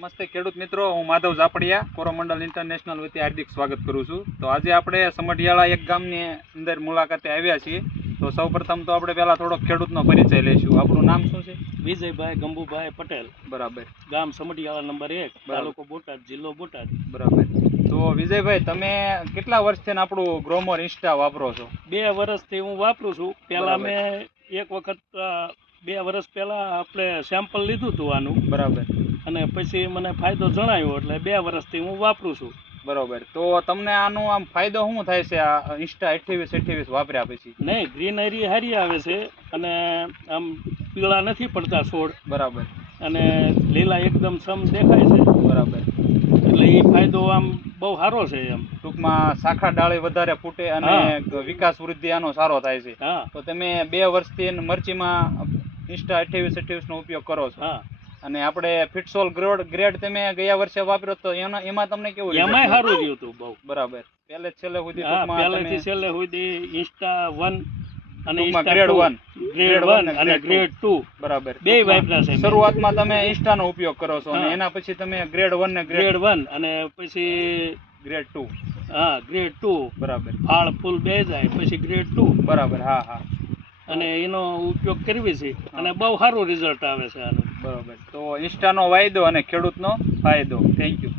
નમસ્તે ખેડૂત મિત્રો હું માધવ ઝાપડિયા કોરોમંડલ ઇન્ટરનેશનલ વતી હાર્દિક સ્વાગત કરું છું. તો આજે આપણે સમઢિયાળા એક ગામની અંદર મુલાકાતે આવ્યા છીએ. તો સૌપ્રથમ તો આપણે પહેલા થોડોક ખેડૂતનો પરિચય લઈશું. આપણું નામ શું છે? વિજયભાઈ ગંભુભાઈ પટેલ. બરાબર. ગામ સમઢિયાળા નંબર એક. તાલુકો બોટાદ જિલ્લો બોટાદ. બરાબર. તો વિજયભાઈ તમે કેટલા વર્ષથી આપણું ગ્રોમર ઇન્સ્ટા વાપરો છો? બે વર્ષથી હું વાપરું છું. પહેલા મેં એક વખત બે વર્ષ પહેલાં આપણે સેમ્પલ લીધું હતું આનું. બરાબર. અને પછી મને ફાયદો જણાયો એટલે બે વર્ષથી હું વાપરું છું. બરાબર. તો તમને આનો આમ ફાયદો શું થાય છે? આ ઇન્સ્ટા અઠ્યાવીસ અઠ્યાવીસ વાપર્યા પછી? નહીં ગ્રીનરી હારી આવે છે અને આમ પીળા નથી પડતા છોડ. બરાબર. અને લીલા એકદમ સમ દેખાય છે. બરાબર. એટલે એ ફાયદો આમ બહુ સારો છે એમ. ટૂંકમાં શાખા ડાળી વધારે ફૂટે અને વિકાસ વૃદ્ધિ આનો સારો થાય છે. હા. તો તમે બે વર્ષથી એને મરચીમાં ઇન્સ્ટા અઠ્યાવીસ અઠ્યાવીસ નો ઉપયોગ કરો છો. હા. અને આપણે ફિટસોલ ગ્રેડ ગ્રેડ તમે ગયા વર્ષે વાપર્યો તો એના એમાં તમને કેવું એમાંય સારું રહ્યું હતું બહુ. બરાબર. પહેલે છેલ્લે સુધી પહેલેથી છેલ્લે સુધી ઇન્સ્ટા વન અને ગ્રેડ one. ગ્રેડ વન અને ગ્રેડ ટુ બરાબર. બે વાપર્યા છે શરૂઆતમાં તમે ઇન્સ્ટાનો ઉપયોગ કરો છો અને એના પછી તમે ગ્રેડ વન ને ગ્રેડ ગ્રેડ વન અને પછી ગ્રેડ ટુ હા ગ્રેડ ટુ બરાબર. ફાળ ફૂલ બે જાય પછી ગ્રેડ ટુ બરાબર હા હા. અને એનો ઉપયોગ કરવી છે. અને બહુ સારું રિઝલ્ટ આવે છે આનું. બરાબર. તો ઇન્સ્ટાનો વાયદો અને ખેડૂતનો ફાયદો. Thank you